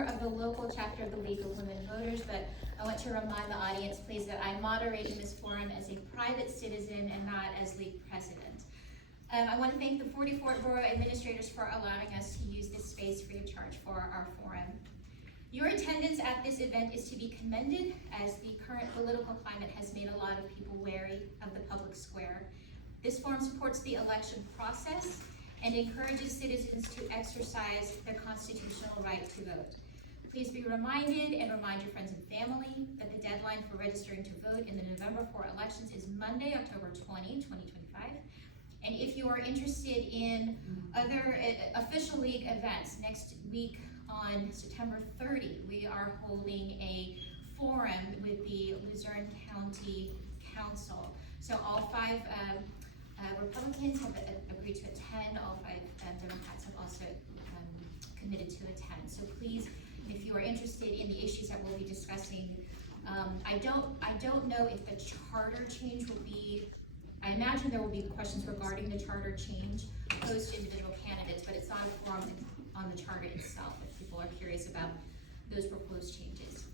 member of the local chapter of the League of Women Voters, but I want to remind the audience, please, that I'm moderating this forum as a private citizen and not as League president. I want to thank the 40 Fort Borough administrators for allowing us to use this space free of charge for our forum. Your attendance at this event is to be commended, as the current political climate has made a lot of people wary of the public square. This forum supports the election process and encourages citizens to exercise their constitutional right to vote. Please be reminded and remind your friends and family that the deadline for registering to vote in the November 4 elections is Monday, October 20, 2025. And if you are interested in other official league events, next week on September 30, we are holding a forum with the Luzerne County Council. So all 5 Republicans have agreed to attend. All 5 Democrats have also committed to attend. So please, if you are interested in the issues that we'll be discussing, I don't know if the charter change will be. I imagine there will be questions regarding the charter change posed to individual candidates, but it's not a forum on the charter itself if people are curious about those proposed changes.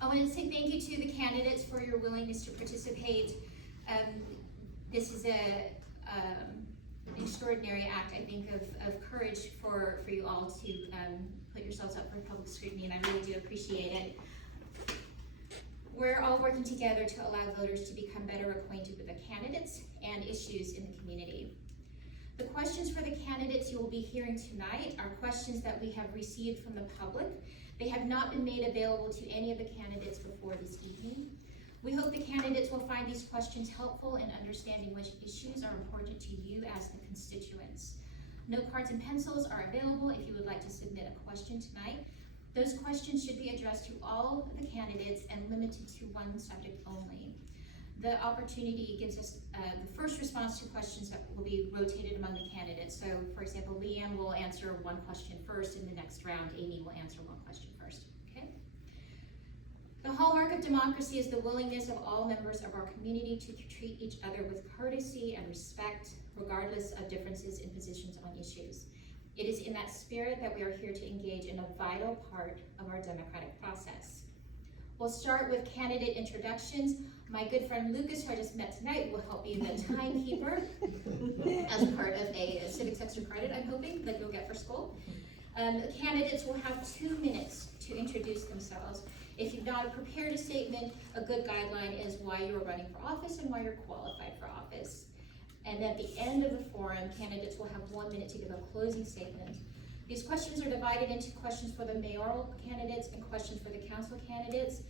I want to say thank you to the candidates for your willingness to participate. This is an extraordinary act, I think, of courage for you all to put yourselves up for public scrutiny, and I really do appreciate it. We're all working together to allow voters to become better acquainted with the candidates and issues in the community. The questions for the candidates you will be hearing tonight are questions that we have received from the public. They have not been made available to any of the candidates before this evening. We hope the candidates will find these questions helpful in understanding which issues are important to you as the constituents. Note cards and pencils are available if you would like to submit a question tonight. Those questions should be addressed to all the candidates and limited to one subject only. The opportunity gives us the first response to questions that will be rotated among the candidates. So, for example, LeeAnn will answer one question first. In the next round, Amy will answer one question first. Okay? The hallmark of democracy is the willingness of all members of our community to treat each other with courtesy and respect, regardless of differences in positions on issues. It is in that spirit that we are here to engage in a vital part of our democratic process. We'll start with candidate introductions. My good friend Lucas, who I just met tonight, will help be the timekeeper as part of a civics extra credit, I'm hoping, that you'll get for school. The candidates will have 2 minutes to introduce themselves. If you've not prepared a statement, a good guideline is why you're running for office and why you're qualified for office. And at the end of the forum, candidates will have 1 minute to give a closing statement. These questions are divided into questions for the mayoral candidates and questions for the council candidates.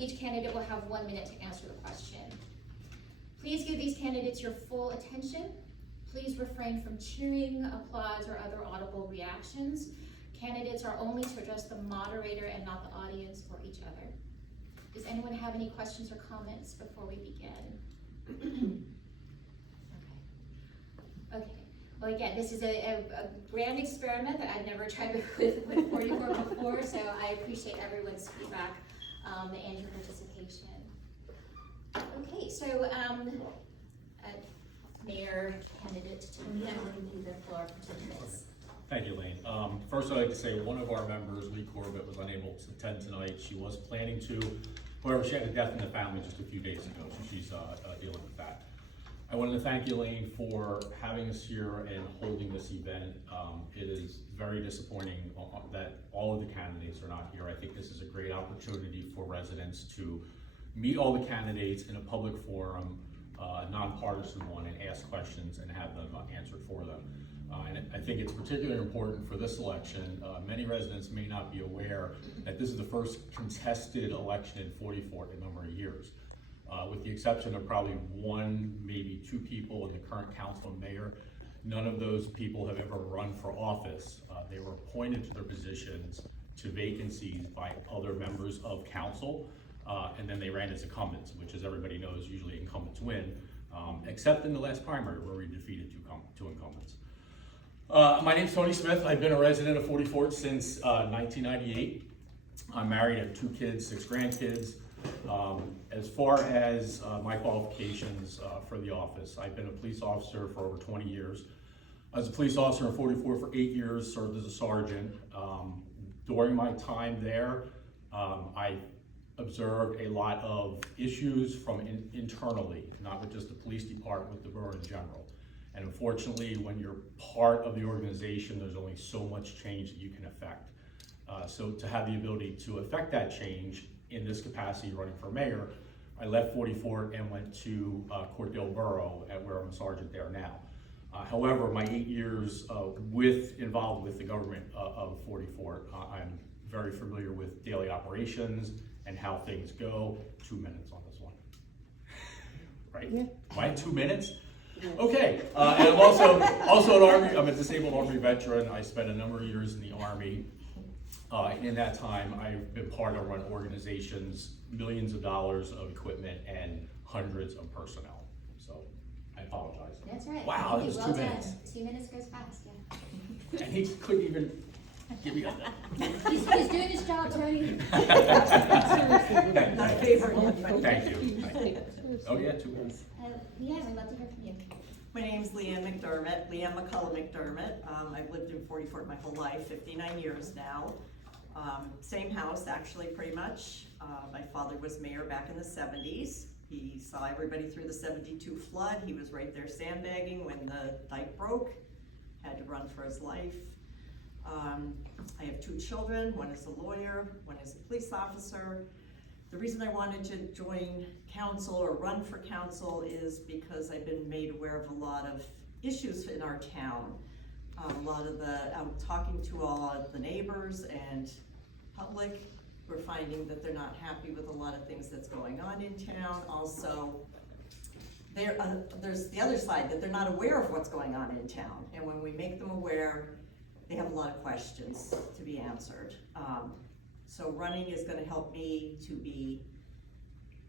Each candidate will have 1 minute to answer the question. Please give these candidates your full attention. Please refrain from cheering, applause, or other audible reactions. Candidates are only to address the moderator and not the audience or each other. Does anyone have any questions or comments before we begin? Okay. Well, again, this is a grand experiment that I've never tried with 44 before, so I appreciate everyone's feedback and your participation. Okay, so Mayor candidate Tony, I'm going to give you the floor for 2 minutes. Thank you, Laine. First, I'd like to say one of our members, Corbett, was unable to attend tonight. She was planning to. However, she had a death in the family just a few days ago, so she's dealing with that. I wanted to thank you, Laine, for having us here and holding this event. It is very disappointing that all of the candidates are not here. I think this is a great opportunity for residents to meet all the candidates in a public forum, a non-partisan one, and ask questions and have them answered for them. And I think it's particularly important for this election. Many residents may not be aware that this is the first contested election in 40 Fort in a number of years. With the exception of probably 1, maybe 2 people in the current council and mayor, none of those people have ever run for office. They were appointed to their positions to vacancies by other members of council, and then they ran as incumbents, which, as everybody knows, usually incumbents win, except in the last primary where we defeated two incumbents. My name's Tony Smith. I've been a resident of 40 Fort since 1998. I'm married, I have 2 kids, 6 grandkids. As far as my qualifications for the office, I've been a police officer for over 20 years. I was a police officer in 44 for 8 years, served as a sergeant. During my time there, I observed a lot of issues from internally, not with just the police department, with the borough in general. And unfortunately, when you're part of the organization, there's only so much change that you can affect. So to have the ability to affect that change in this capacity running for mayor, I left 40 Fort and went to Corbett Borough, at where I'm a sergeant there now. However, my 8 years involved with the government of 40 Fort, I'm very familiar with daily operations and how things go. 2 minutes on this one. Right? Yeah. Why 2 minutes? Okay, and I'm also an Army, I'm a disabled Army veteran. I spent a number of years in the Army. And in that time, I've been part of run organizations, millions of dollars of equipment and hundreds of personnel. So I apologize. That's right. Wow, Thank that was you. 2 Well minutes. done. 2 minutes goes fast, yeah. And he couldn't even give me that. He's doing his job, Tony. My favorite. Thank you. Oh yeah, 2 minutes. LeeAnn, we'd love to hear from you. My name's LeeAnn McDermott, LeeAnn McCullough McDermott. I've lived in 40 Fort my whole life, 59 years now. Same house, actually, pretty much. My father was mayor back in the 70s. He saw everybody through the 72 flood. He was right there sandbagging when the dike broke, had to run for his life. I have 2 children, one is a lawyer, one is a police officer. The reason I wanted to join council or run for council is because I've been made aware of a lot of issues in our town. I'm talking to all of the neighbors and public. We're finding that they're not happy with a lot of things that's going on in town. Also, there's the other side, that they're not aware of what's going on in town. And when we make them aware, they have a lot of questions to be answered. So running is gonna help me to be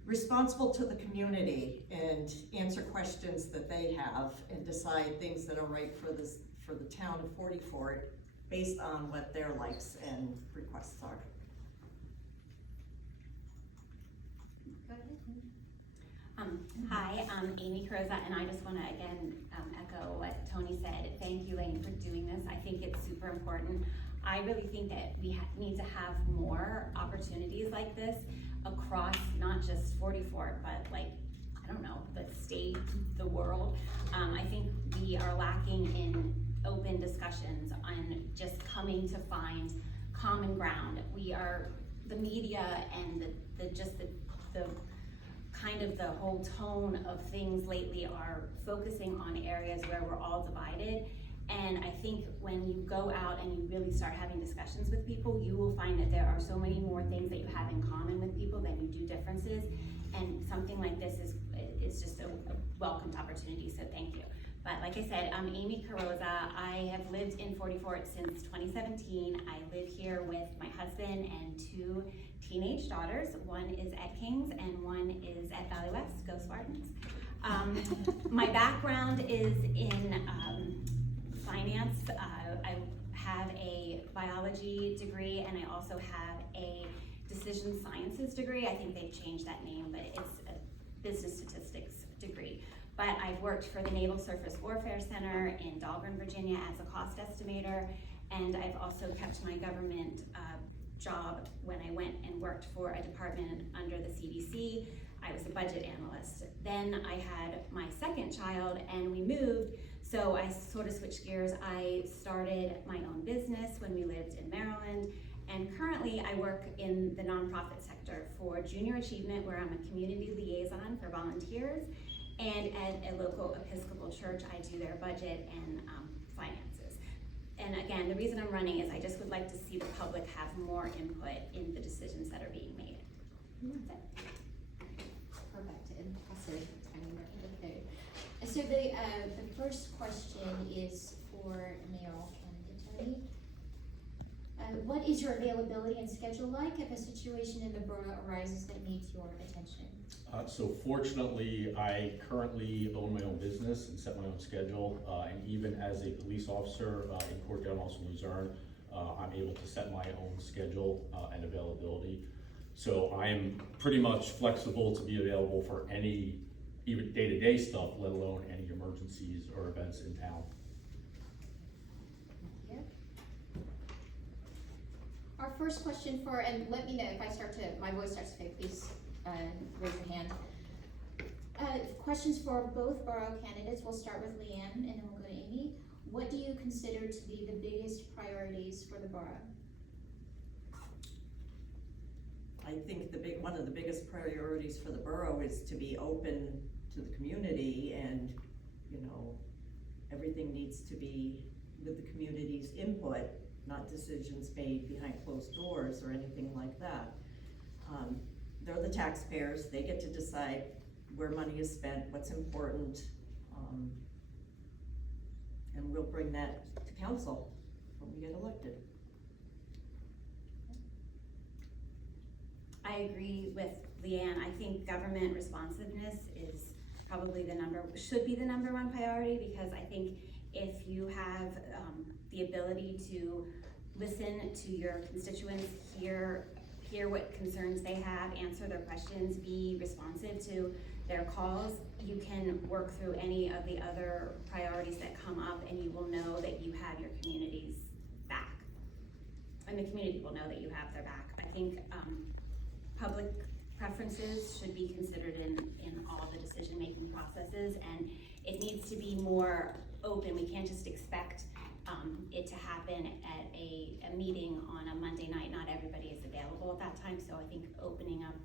responsible to the community and answer questions that they have and decide things that are right for the town of 40 Fort based on what their likes and requests are. Go ahead. Hi, I'm Amy Carrozza, and I just want to again echo what Tony said. Thank you, Laine, for doing this. I think it's super important. I really think that we need to have more opportunities like this across not just 40 Fort, but like, I don't know, the state, the world. I think we are lacking in open discussions on just coming to find common ground. The media and the kind of the whole tone of things lately are focusing on areas where we're all divided. And I think when you go out and you really start having discussions with people, you will find that there are so many more things that you have in common with people than you do differences. And something like this is just a welcomed opportunity, so thank you. But like I said, I'm Amy Carrozza. I have lived in 40 Fort since 2017. I live here with my husband and 2 teenage daughters. One is at King's and one is at Valley West. Go Spartans. My background is in finance. I have a biology degree and I also have a decision sciences degree. I think they've changed that name, but it's a business statistics degree. But I've worked for the Naval Surface Warfare Center in Dahlgren, Virginia as a cost estimator, and I've also kept my government job when I went and worked for a department under the CDC. I was a budget analyst. Then I had my second child and we moved, so I sort of switched gears. I started my own business when we lived in Maryland, and currently I work in the nonprofit sector for Junior Achievement, where I'm a community liaison for volunteers, and at a local Episcopal church, I do their budget and finances. And again, the reason I'm running is I just would like to see the public have more input in the decisions that are being made. That's it. Perfect, impressive timing right there. So the first question is for Mayoral candidate Tony. What is your availability and schedule like if a situation in the borough arises that needs your attention? So fortunately, I currently own my own business and set my own schedule, and even as a police officer in Corbett and also Luzerne, I'm able to set my own schedule and availability. So I am pretty much flexible to be available for any, even day-to-day stuff, let alone any emergencies or events in town. first question for, and let me know if my voice starts to fade, please, raise your hand. Questions for both borough candidates. We'll start with LeeAnn and then we'll go to Amy. What do you consider to be the biggest priorities for the borough? I think one of the biggest priorities for the borough is to be open to the community, and, you know, everything needs to be with the community's input, not decisions made behind closed doors or anything like that. They're the taxpayers, they get to decide where money is spent, what's important, and we'll bring that to council when we get elected. I agree with LeeAnn. I think government responsiveness is probably should be the number one priority, because I think if you have the ability to listen to your constituents, hear what concerns they have, answer their questions, be responsive to their calls, you can work through any of the other priorities that come up, and you will know that you have your community's back. And the community will know that you have their back. I think public preferences should be considered in all the decision-making processes, and it needs to be more open. We can't just expect it to happen at a meeting on a Monday night. Not everybody is available at that time, so I think opening up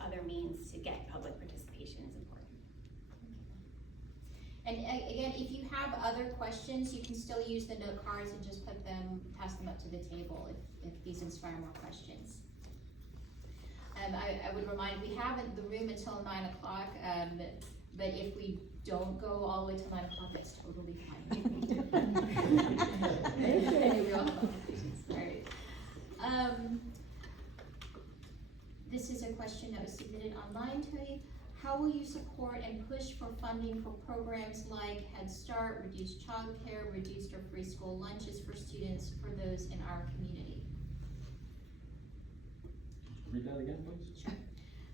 other means to get public participation is important. And again, if you have other questions, you can still use the note cards and just pass them up to the table if these inspire more questions. I would remind, we have the room until 9 o'clock, but if we don't go all the way till 9 o'clock, that's totally fine. Alright. This is a question that was submitted online to you. How will you support and push for funding for programs like Head Start, reduced childcare, reduced or free school lunches for students for those in our community? Read that again, please. Sure.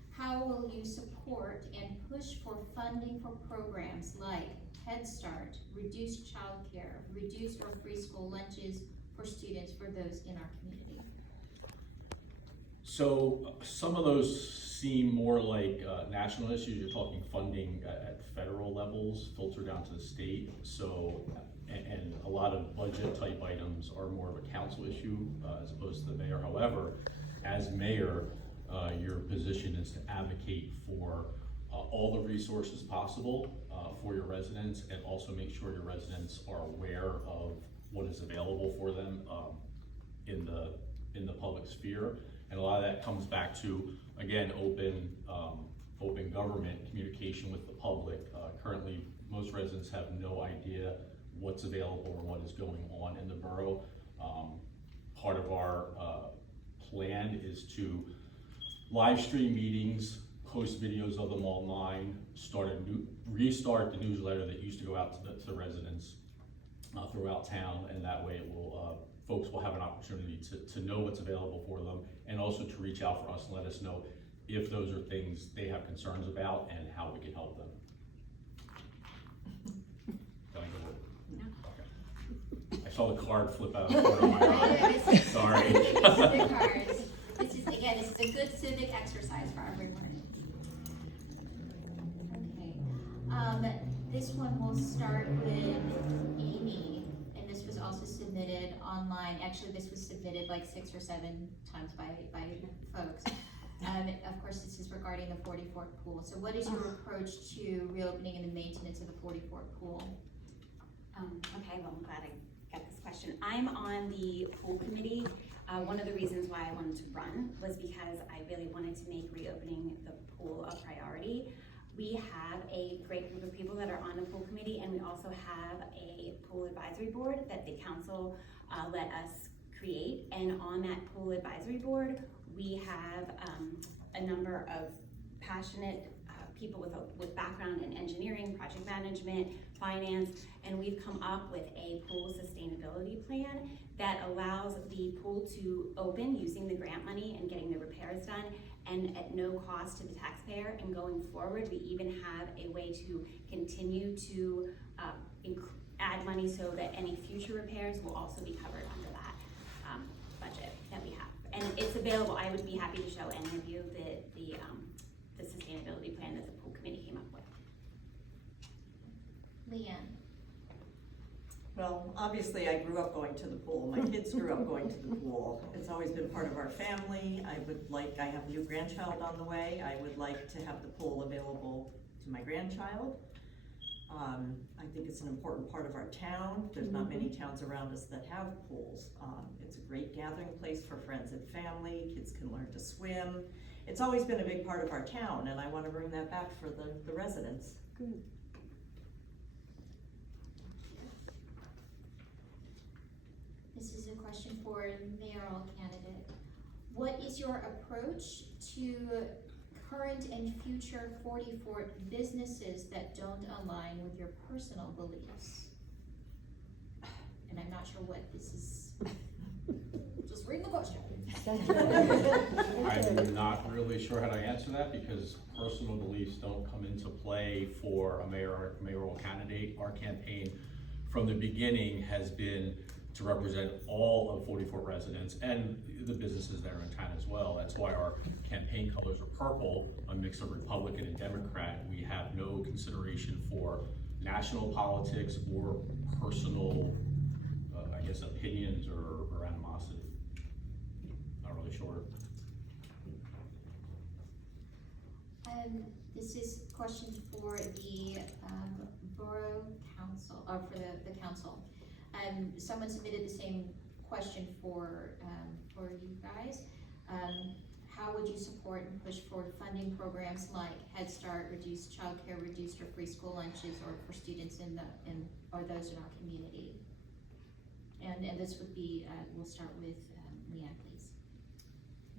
How will you support and push for funding for programs like Head Start, reduced childcare, reduced or free school lunches for students for those in our community? So some of those seem more like national issues. You're talking funding at federal levels, filter down to the state. So, and a lot of budget type items are more of a council issue as opposed to the mayor. However, as mayor, your position is to advocate for all the resources possible for your residents, and also make sure your residents are aware of what is available for them in the public sphere. And a lot of that comes back to, again, open government communication with the public. Currently, most residents have no idea what's available or what is going on in the borough. Part of our plan is to live stream meetings, post videos of them online, restart the newsletter that used to go out to the residents throughout town, and that way it will folks will have an opportunity to know what's available for them, and also to reach out for us and let us know if those are things they have concerns about and how we can help them. Did I go? No. Okay. I saw the card flip out of the corner of my eye. Sorry. The cards. This is a good civic exercise for everyone. Okay. This one will start with Amy, and this was also submitted online. Actually, this was submitted like 6 or 7 times by folks. Of course, this is regarding the 40 Fort pool. So what is your approach to reopening and the maintenance of the 40 Fort pool? Okay, well, I'm glad I got this question. I'm on the pool committee. One of the reasons why I wanted to run was because I really wanted to make reopening the pool a priority. We have a great group of people that are on the pool committee, and we also have a pool advisory board that the council let us create. And on that pool advisory board, we have a number of passionate people with background in engineering, project management, finance, and we've come up with a pool sustainability plan that allows the pool to open using the grant money and getting the repairs done, and at no cost to the taxpayer. And going forward, we even have a way to continue to add money so that any future repairs will also be covered under that budget that we have. And available, I would be happy to show any of you the sustainability plan that the pool committee came up with. LeeAnn. Well, obviously, I grew up going to the pool. My kids grew up going to the pool. It's always been part of our family. I have a new grandchild on the way. I would like to have the pool available to my grandchild. I think it's an important part of our town. There's not many towns around us that have pools. It's a great gathering place for friends and family. Kids can learn to swim. It's always been a big part of our town, and I want to bring that back for the residents. Good. This is a question for mayoral candidate. What is your approach to current and future 40 Fort businesses that don't align with your personal beliefs? And I'm not sure what this is. Just read the question. I'm not really sure how to answer that because personal beliefs don't come into play for a mayoral candidate. Our campaign from the beginning has been to represent all of 40 Fort residents and the businesses that are in town as well. That's why our campaign colors are purple, a mix of Republican and Democrat. We have no consideration for national politics or personal, I guess, opinions or animosity. Not really sure. This is a question for the borough council, or for the council. Someone submitted the same question for you guys. How would you support and push for funding programs like Head Start, reduced childcare, reduced or free school lunches, or for students or those in our community? And this would be, we'll start with LeeAnn, please.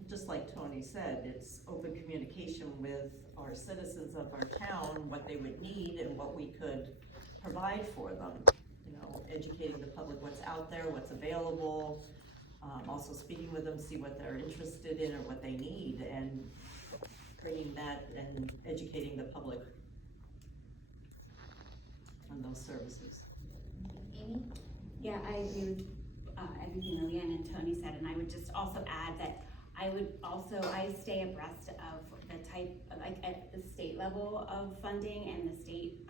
Just like Tony said, it's open communication with our citizens of our town, what they would need and what we could provide for them. You know, educating the public what's out there, what's available, also speaking with them, see what they're interested in or what they need, and bringing that and educating the public on those services. Amy? Yeah, I agree with everything LeeAnn and Tony said, and I would just also add that I stay abreast of the type, like at the state level of funding and the state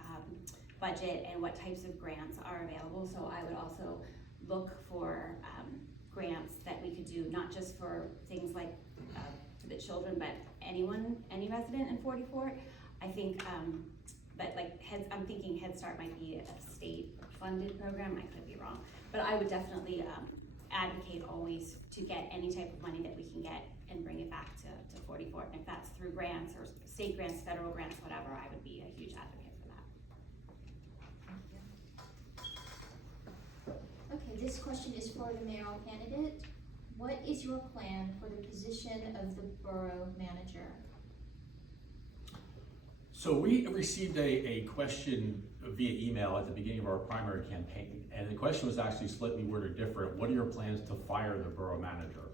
budget and what types of grants are available. So I would also look for grants that we could do, not just for things like for the children, but any resident in 40 Fort. I think, but like I'm thinking Head Start might be a state funded program. I could be wrong, but I would definitely advocate always to get any type of money that we can get and bring it back to 40 Fort. And if that's through grants or state grants, federal grants, whatever, I would be a huge advocate for that. Okay, this question is for the mayoral candidate. What is your plan for the position of the borough manager? So we received a question via email at the beginning of our primary campaign, and the question was actually slightly worded different. What are your plans to fire the borough manager?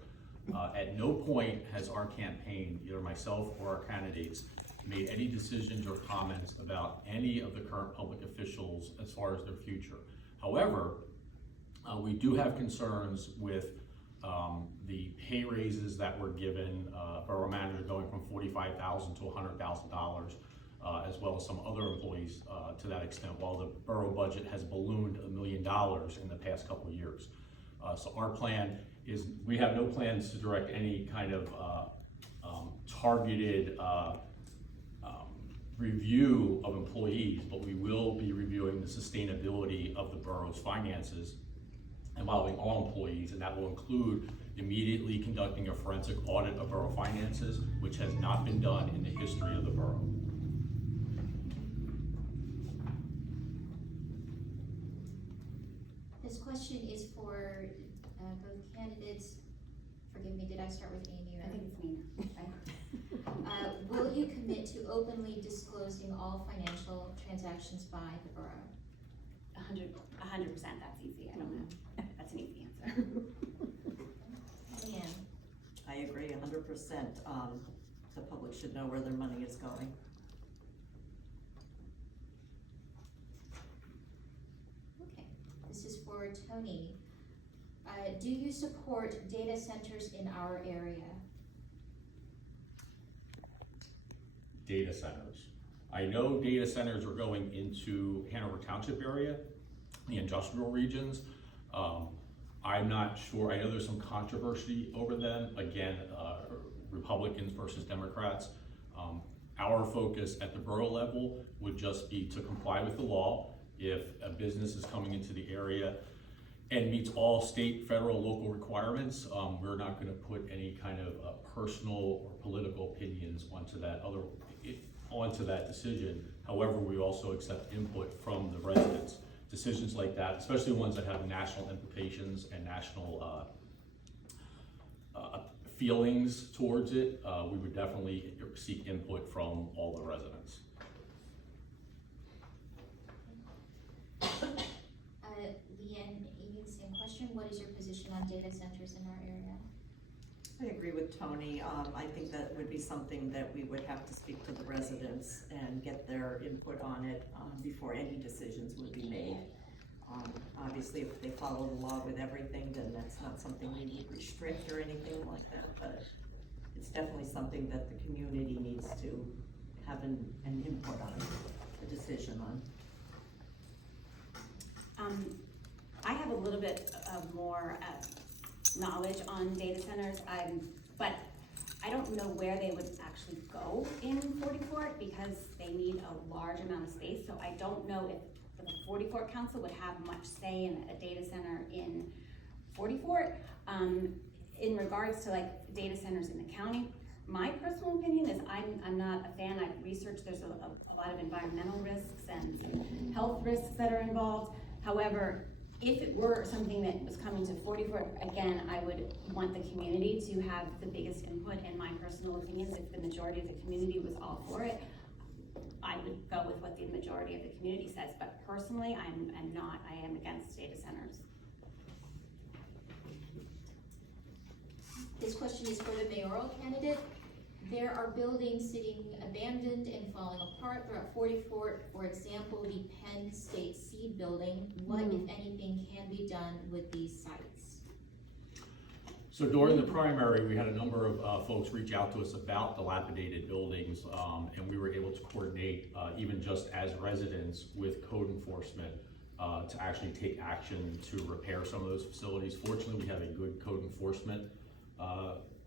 At no point has our campaign, either myself or our candidates, made any decisions or comments about any of the current public officials as far as their future. However, we do have concerns with the pay raises that were given, borough manager going from $45,000 to $100,000. As well as some other employees to that extent, while the borough budget has ballooned $1 million in the past couple of years. So our plan is, we have no plans to direct any kind of targeted review of employees, but we will be reviewing the sustainability of the borough's finances involving all employees, and that will include immediately conducting a forensic audit of borough finances, which has not been done in the history of the borough. This question is for both candidates. Forgive me, did I start with Amy? I think it's me. Will you commit to openly disclosing all financial transactions by the borough? 100%, that's easy. I don't know. That's an easy answer. LeeAnn? I agree 100%. The public should know where their money is going. Okay, this is for Tony. Do you support data centers in our area? data centers. I know data centers are going into Hanover Township area, the industrial regions. I'm not sure, I know there's some controversy over them, again, Republicans versus Democrats. Our focus at the borough level would just be to comply with the law. If a business is coming into the area and meets all state, federal, local requirements, we're not gonna put any kind of personal or political opinions onto that decision. However, we also accept input from the residents. Decisions like that, especially ones that have national implications and national feelings towards it, we would definitely seek input from all the residents. LeeAnn, maybe the same question. What is your position on data centers in our area? I agree with Tony. I think that would be something that we would have to speak to the residents and get their input on it before any decisions would be made. Obviously, if they follow the law with everything, then that's not something we would restrict or anything like that, but it's definitely something that the community needs to have an input on, a decision on. I have a little bit of more knowledge on data centers, but I don't know where they would actually go in 40 Fort because they need a large amount of space, so I don't know if the 40 Fort Council would have much say in a data center in 40 Fort. In regards to like data centers in the county, my personal opinion is I'm not a fan. I've researched there's a lot of environmental risks and health risks that are involved. However, if it were something that was coming to 40 Fort, again, I would want the community to have the biggest input, and my personal opinions, if the majority of the community was all for it, I would go with what the majority of the community says, but personally, I am against data centers. This question is for the mayoral candidate. There are buildings sitting abandoned and falling apart throughout 40 Fort. For example, the Penn State Seed Building. What, if anything, can be done with these sites? So during the primary, we had a number of folks reach out to us about dilapidated buildings, and we were able to coordinate, even just as residents, with code enforcement to actually take action to repair some of those facilities. Fortunately, we have a good code enforcement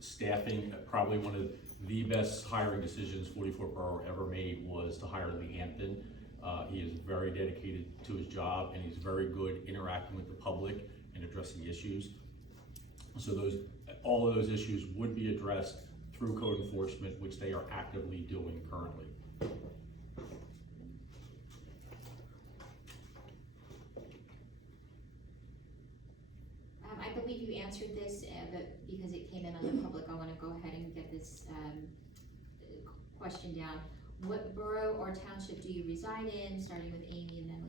staffing. Probably one of the best hiring decisions 40 Fort Borough ever made was to hire LeeAnn. He is very dedicated to his job, and he's very good interacting with the public and addressing issues. So all of those issues would be addressed through code enforcement, which they are actively doing currently. I believe you answered this, but because it came in on the public, I want to go ahead and get this question down. What borough or township do you reside in, starting with Amy and then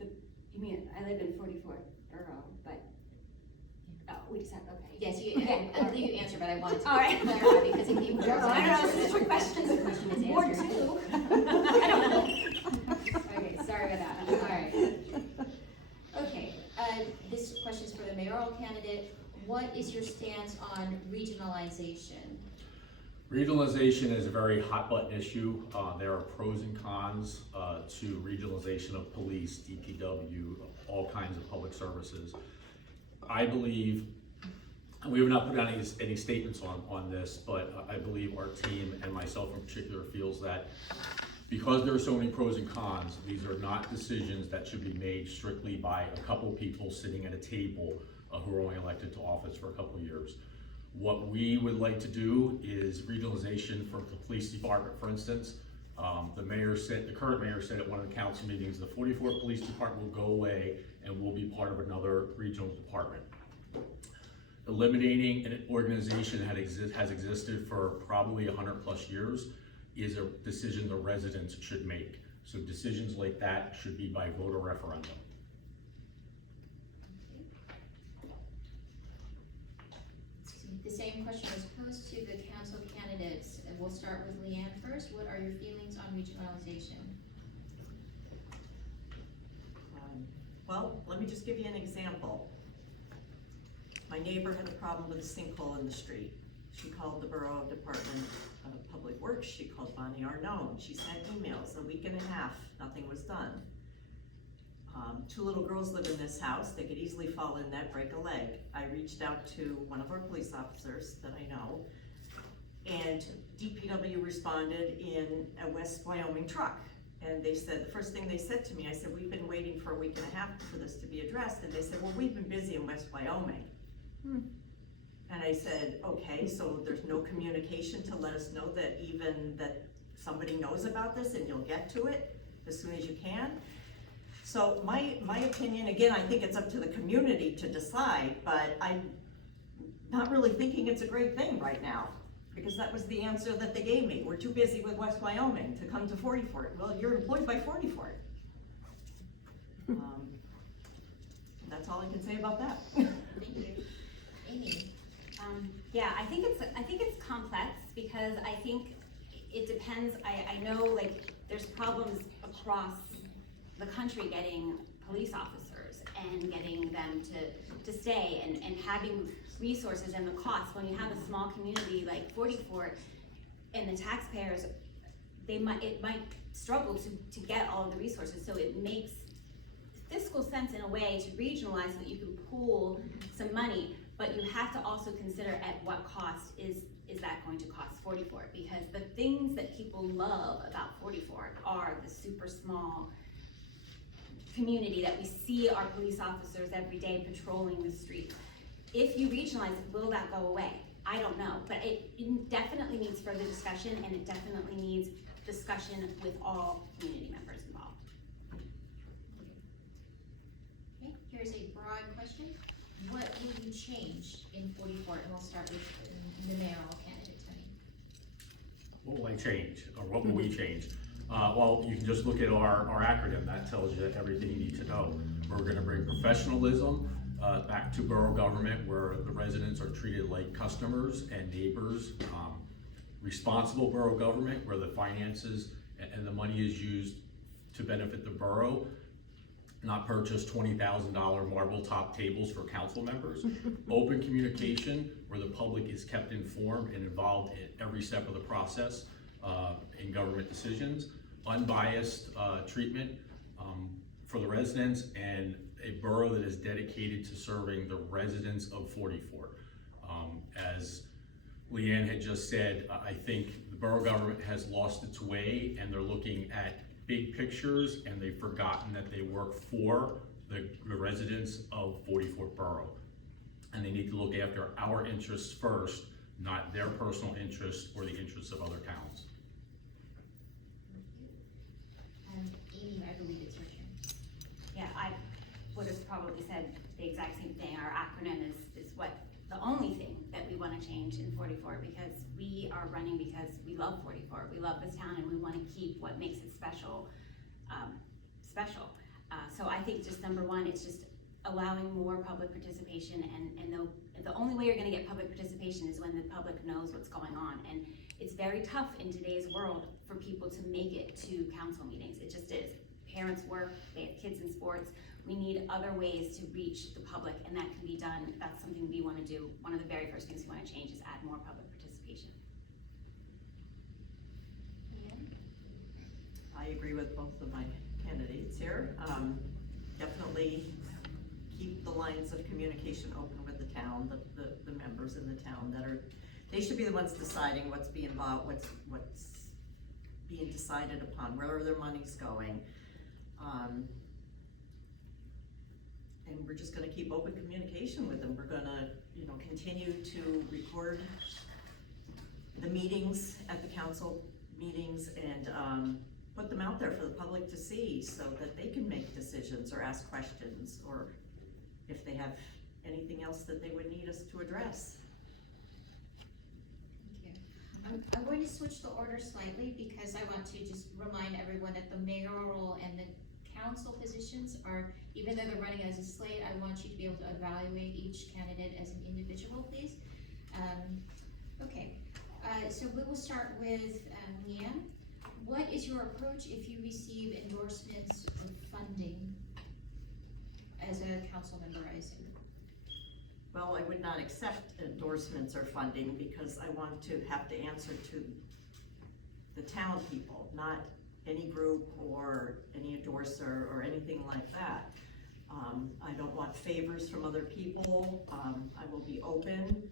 LeeAnn? You mean, I live in 40 Fort Borough, but, oh, we just have, okay. Yes, I believe you answered, but I wanted to All right. clarify because it came from I don't know, this is a trick question. The question is More answered. too. I don't know. Okay, sorry about that. All right. Okay, this question is for the mayoral candidate. What is your stance on regionalization? Regionalization is a very hot button issue. There are pros and cons to regionalization of police, DPW, all kinds of public services. I believe, and we have not put out any statements on this, but I believe our team and myself in particular feels that because there are so many pros and cons, these are not decisions that should be made strictly by a couple people sitting at a table who are only elected to office for a couple years. What we would like to do is regionalization for the police department, for instance. The current mayor said at one of the council meetings, the 40 Fort Police Department will go away and will be part of another regional department. Eliminating an organization that has existed for probably 100+ years is a decision the residents should make. So decisions like that should be by voter referendum. The same question was posed to the council candidates. We'll start with LeeAnn first. What are your feelings on regionalization? Well, let me just give you an example. My neighbor had a problem with a sinkhole in the street. She called the Borough Department of Public Works, she called Bonnie Arnone, she sent emails, a week and a half, nothing was done. 2 little girls live in this house, they could easily fall in that, break a leg. I reached out to one of our police officers that I know, and DPW responded in a West Wyoming truck. And they said, the first thing they said to me, I said, we've been waiting for a week and a half for this to be addressed, and they said, well, we've been busy in West Wyoming. And I said, okay, so there's no communication to let us know that even that somebody knows about this and you'll get to it as soon as you can? So my opinion, again, I think it's up to the community to decide, but I'm not really thinking it's a great thing right now, because that was the answer that they gave me. We're too busy with West Wyoming to come to 40 Fort. Well, you're employed by 40 Fort. That's all I can say about that. Thank you. Amy? Yeah, I think it's complex, because I think it depends. I know, like, there's problems across the country getting police officers and getting them to stay and having resources and the costs. When you have a small community like 40 Fort and the taxpayers, it might struggle to get all of the resources. So it makes fiscal sense in a way to regionalize so that you can pool some money, but you have to also consider at what cost is that going to cost 40 Fort, because the things that people love about 40 Fort are the super small community that we see our police officers every day patrolling the streets. If you regionalize, will that go away? I don't know, but it definitely needs further discussion, and it definitely needs discussion with all community members involved. Okay, here's a broad question. What will you change in 40 Fort? And we'll start with the mayoral candidate, Tony. What will I change, or what will we change? Well, you can just look at our acronym, that tells you everything you need to know. We're gonna bring professionalism back to borough government, where the residents are treated like customers and neighbors. Responsible borough government, where the finances and the money is used to benefit the borough, not purchase $20,000 marble top tables for council members. Open communication, where the public is kept informed and involved in every step of the process in government decisions. Unbiased treatment for the residents, and a borough that is dedicated to serving the residents of 40 Fort. As LeeAnn had just said, I think the borough government has lost its way, and they're looking at big pictures, and they've forgotten that they work for the residents of 40 Fort Borough. And they need to look after our interests first, not their personal interests or the interests of other towns. Amy, I believe it's your turn. Yeah, I would have probably said the exact same thing. Our acronym is what the only thing that we want to change in 40 Fort, because we are running because we love 40 Fort. We love this town, and we want to keep what makes it special, special. So I think just number one, it's just allowing more public participation, and the only way you're going to get public participation is when the public knows what's going on. And it's very tough in today's world for people to make it to council meetings. It just is. Parents work, they have kids in sports. We need other ways to reach the public, and that can be done. That's something we want to do. One of the very first things we want to change is add more public participation. I agree with both of my candidates here. Definitely keep the lines of communication open with the town, the members in the town they should be the ones deciding what's being bought, what's being decided upon, where their money's going. And we're just gonna keep open communication with them. We're gonna, continue to record the meetings at the council meetings, and put them out there for the public to see, so that they can make decisions or ask questions, or if they have anything else that they would need us to address. Thank you. I'm going to switch the order slightly, because I want to just remind everyone that the mayoral and the council positions are, even though they're running as a slate, I want you to be able to evaluate each candidate as an individual, please. Okay, so we will start with LeeAnn. What is your approach if you receive endorsements or funding as a council member, I assume? Well, I would not accept endorsements or funding because I want to have to answer to the town people, not any group or any endorser or anything like that. I don't want favors from other people. I will be open.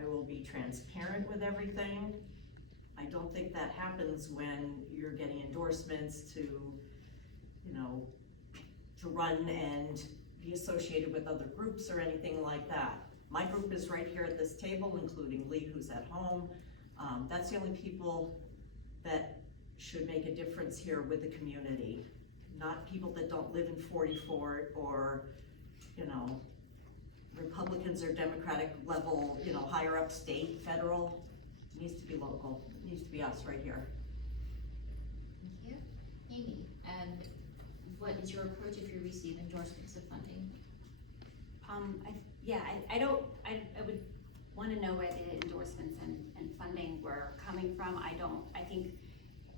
I will be transparent with everything. I don't think that happens when you're getting endorsements to, you know, to run and be associated with other groups or anything like that. My group is right here at this table, including Lee, who's at home. That's the only people that should make a difference here with the community, not people that don't live in 40 Fort or, you know, Republicans or Democratic level, you know, higher up state, federal. It needs to be local. It needs to be us right here. Thank you. Amy, what is your approach if you receive endorsements of funding? I would wanna know where the endorsements and funding were coming from. I think,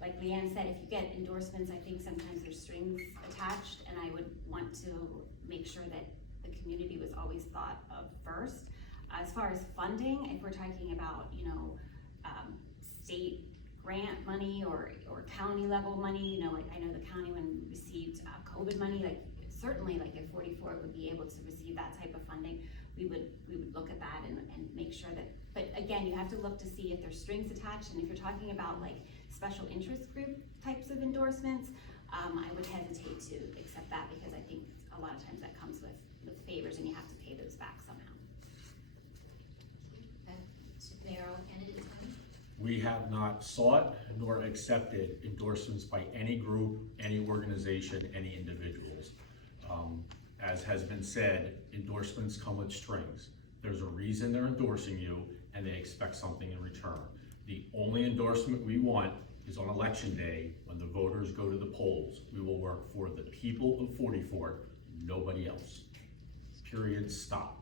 like LeeAnn said, if you get endorsements, I think sometimes there's strings attached, and I would want to make sure that the community was always thought of first. As far as funding, if we're talking about, you know, state grant money or county level money, you know, like I know the county when we received COVID money, like certainly like if 40 Fort would be able to receive that type of funding, we would look at that and make sure that, but again, you have to look to see if there's strings attached, and if you're talking about like special interest group types of endorsements, I would hesitate to accept that because I think a lot of times that comes with favors and you have to pay those back somehow. Mayoral candidate Tony? We have not sought nor accepted endorsements by any group, any organization, any individuals. As has been said, endorsements come with strings. There's a reason they're endorsing you, and they expect something in return. The only endorsement we want is on election day, when the voters go to the polls. We will work for the people of 40 Fort, nobody else. Period, stop.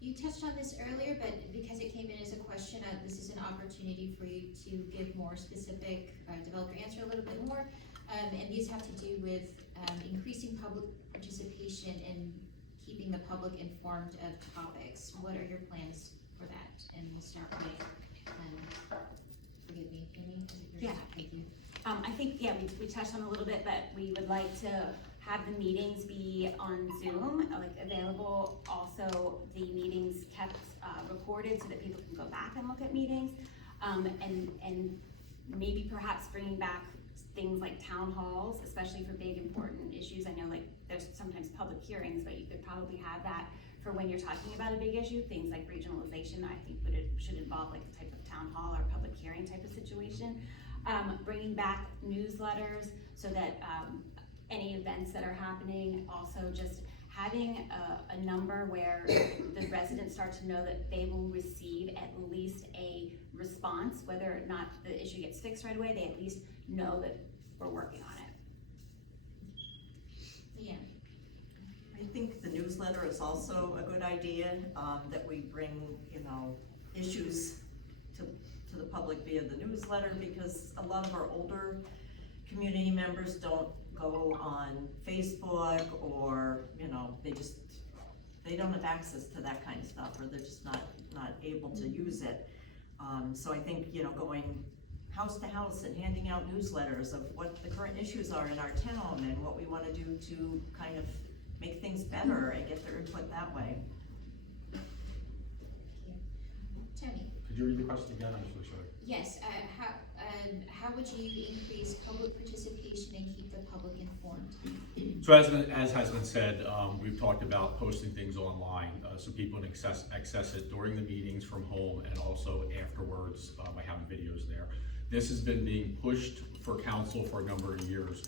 You touched on this earlier, but because it came in as a question, this is an opportunity for you to give more specific, develop your answer a little bit more. And these have to do with increasing public participation and keeping the public informed of topics. What are your plans for that? And we'll start with, forgive me, Amy? Yeah. Thank you. I think, yeah, we touched on a little bit, but we would like to have the meetings be on Zoom, like available. Also, the meetings kept recorded so that people can go back and look at meetings. And maybe perhaps bringing back things like town halls, especially for big important issues. I know like there's sometimes public hearings, but you could probably have that for when you're talking about a big issue. Things like regionalization, I think should involve like a type of town hall or public hearing type of situation. Bringing back newsletters so that any events that are happening, also just having a number where the residents start to know that they will receive at least a response, whether or not the issue gets fixed right away, they at least know that we're working on it. Yeah. I think the newsletter is also a good idea, that we bring, you know, issues to the public via the newsletter, because a lot of our older community members don't go on Facebook, or, you know, they don't have access to that kind of stuff, or they're just not able to use it. So I think, you know, going house to house and handing out newsletters of what the current issues are in our town and what we want to do to kind of make things better and get their input that way. Tony? Could you read the question again? I'm so sorry. Yes, how would you increase public participation and keep the public informed? So as has been said, we've talked about posting things online so people can access it during the meetings from home and also afterwards by having videos there. This has been being pushed for council for a number of years.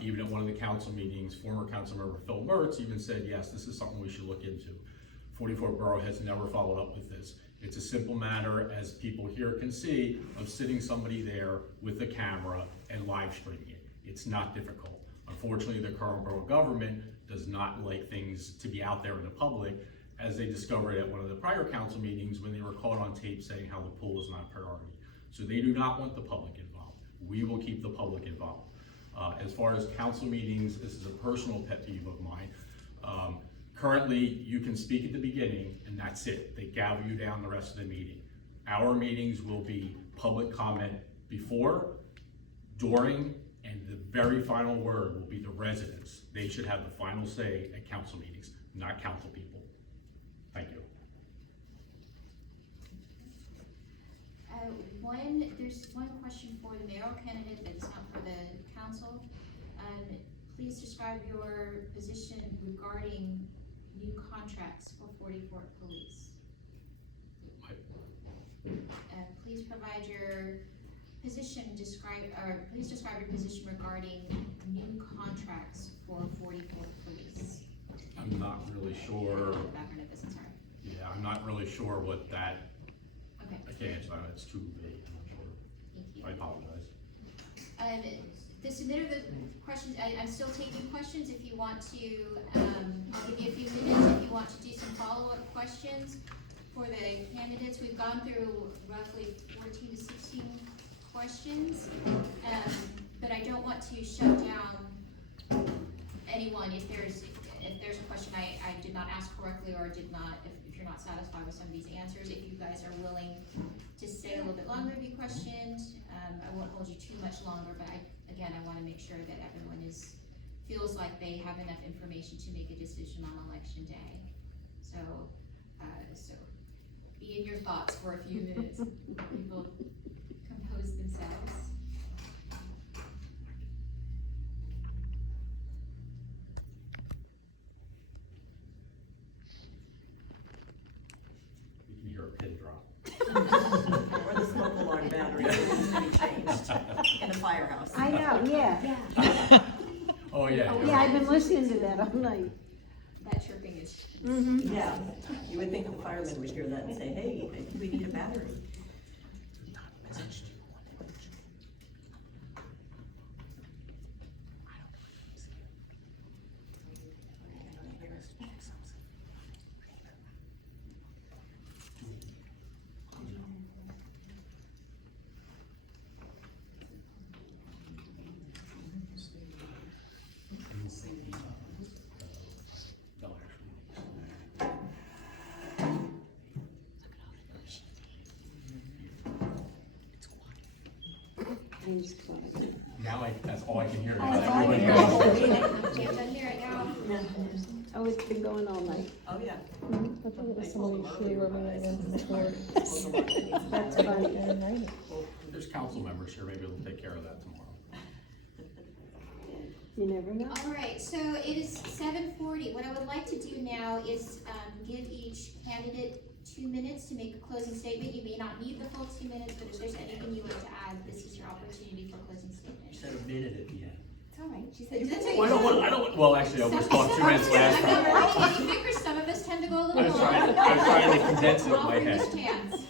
Even at one of the council meetings, former council member Phil Mertz even said, yes, this is something we should look into. 40 Fort Borough has never followed up with this. It's a simple matter, as people here can see, of sitting somebody there with a camera and live streaming it. It's not difficult. Unfortunately, the current borough government does not like things to be out there in the public, as they discovered at one of the prior council meetings when they were caught on tape saying how the pool is not a priority. So they do not want the public involved. We will keep the public involved. As far as council meetings, this is a personal pet peeve of mine. Currently, you can speak at the beginning and that's it. They gather you down the rest of the meeting. Our meetings will be public comment before, during, and the very final word will be the residents. They should have the final say at council meetings, not council people. Thank you. There's one question for the mayoral candidate that's not for the council. Please describe your position regarding new contracts for 40 Fort Police. Please provide your position, please describe your position regarding new contracts for 40 Fort Police. I'm not really sure. Background of this, I'm sorry. Yeah, I'm not really sure what that, Okay. I can't answer that, it's too vague, I'm not sure. Thank you. I apologize. The submitter of the questions, I'm still taking questions if you want to, I'll give you a few minutes if you want to do some follow-up questions for the candidates. We've gone through roughly 14 to 16 questions, but I don't want to shut down anyone if there's a question I did not ask correctly or did not, if you're not satisfied with some of these answers. If you guys are willing to stay a little bit longer to be questioned, I won't hold you too much longer, but again, I want to make sure that everyone feels like they have enough information to make a decision on election day. So be in your thoughts for a few minutes. People compose themselves. You can hear a pin drop. Or the smoke alarm battery that needs to be changed in a firehouse. I know, yeah. Oh, yeah. Yeah, I've been listening to that all night. That chirping is. Yeah, you would think the firemen would hear that and say, hey, I think we need a battery. Now that's all I can hear. That's Is all I everybody can else? Can't unhear it now. Oh, it's been going all night. Oh, yeah. I thought it was somebody flew over my room before. That's funny. There's council members here, maybe they'll take care of that tomorrow. You never know. All right, so it is 7:40. What I would like to do now is give each candidate 2 minutes to make a closing statement. You may not need the full 2 minutes, but if there's anything you want to add, this is your opportunity for a closing statement. Said a minute at the end. It's all right. She said. That's okay. Well, I don't want, well, actually, I was talking 2 minutes last I'm time. not running any quicker. Some of us tend to go a I little was more. trying to condense it in All my in head. this chance.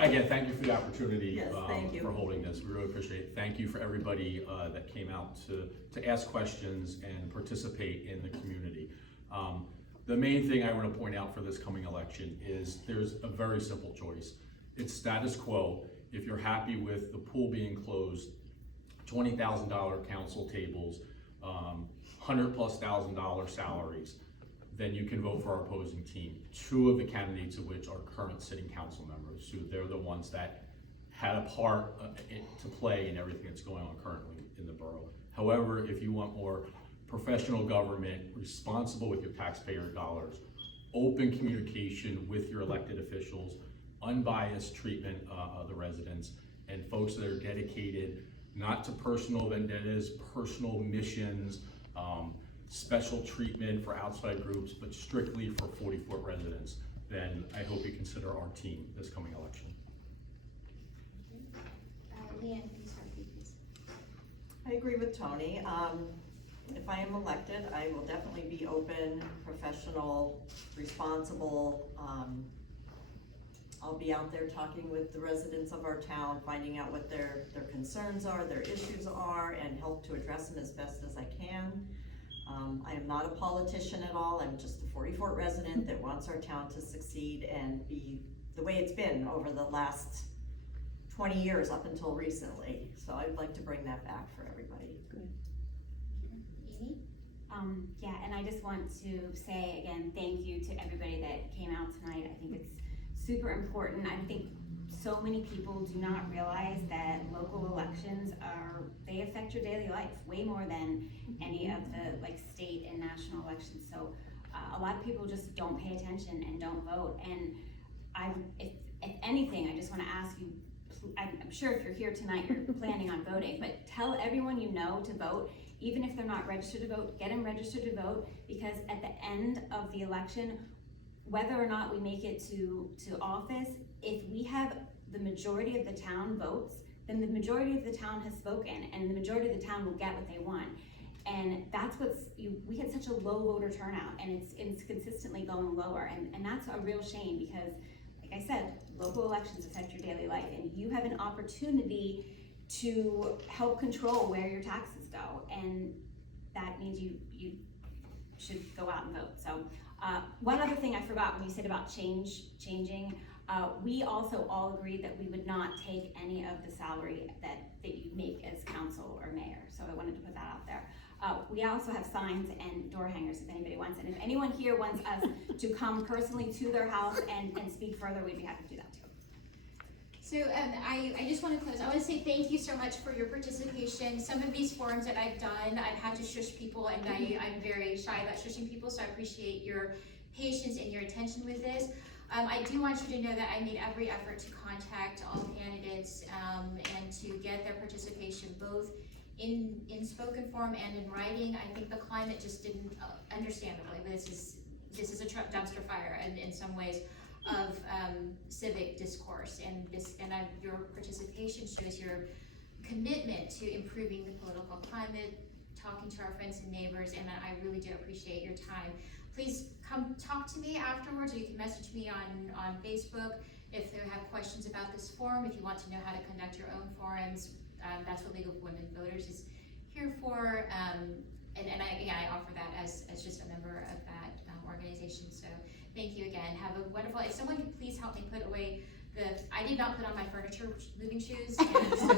Again, thank you for the opportunity Yes, thank you. for holding this. We really appreciate it. Thank you for everybody that came out to ask questions and participate in the community. The main thing I want to point out for this coming election is there's a very simple choice. It's status quo. If you're happy with the pool being closed, $20,000 council tables, $100,000+ salaries, then you can vote for our opposing team. 2 of the candidates of which are current sitting council members, so they're the ones that had a part to play in everything that's going on currently in the borough. However, if you want more professional government, responsible with your taxpayer dollars, open communication with your elected officials, unbiased treatment of the residents, and folks that are dedicated not to personal vendettas, personal missions, special treatment for outside groups, but strictly for 40 Fort residents, then I hope you consider our team this coming election. LeeAnn, can you start, please? I agree with Tony. If I am elected, I will definitely be open, professional, responsible. I'll be out there talking with the residents of our town, finding out what their concerns are, their issues are, and help to address them as best as I can. I am not a politician at all. I'm just a 40 Fort resident that wants our town to succeed and be the way it's been over the last 20 years up until recently. So I'd like to bring that back for everybody. Amy? Yeah, and I just want to say again, thank you to everybody that came out tonight. I think it's super important. I think so many people do not realize that local elections they affect your daily life way more than any of the like state and national elections. So a lot of people just don't pay attention and don't vote. And if anything, I just want to ask you, I'm sure if you're here tonight, you're planning on voting, but tell everyone you know to vote. Even if they're not registered to vote, get them registered to vote, because at the end of the election, whether or not we make it to office, if we have the majority of the town votes, then the majority of the town has spoken, and the majority of the town will get what they want. And that's we had such a low voter turnout, and it's consistently going lower, and that's a real shame, because like I said, local elections affect your daily life, and you have an opportunity to help control where your taxes go, and that means you should go out and vote. So one other thing I forgot when you said about changing, we also all agreed that we would not take any of the salary that you make as council or mayor, so I wanted to put that out there. We also have signs and door hangers if anybody wants, and if anyone here wants us to come personally to their house and speak further, we'd be happy to do that too. So I just want to close. I want to say thank you so much for your participation. Some of these forums that I've done, I've had to shush people, and I'm very shy about shushing people, so I appreciate your patience and your attention with this. I do want you to know that I made every effort to contact all candidates and to get their participation both in spoken form and in writing. I think the climate just didn't, understandably, but this is a dumpster fire in some ways of civic discourse, and your participation shows your commitment to improving the political climate, talking to our friends and neighbors, and I really do appreciate your time. Please come talk to me afterwards, or you can message me on Facebook if you have questions about this forum, if you want to know how to conduct your own forums. That's what League of Women Voters is here for, and I offer that as just a member of that organization. So thank you again. Have a wonderful. If someone could please help me put away I did not put on my furniture moving shoes, and so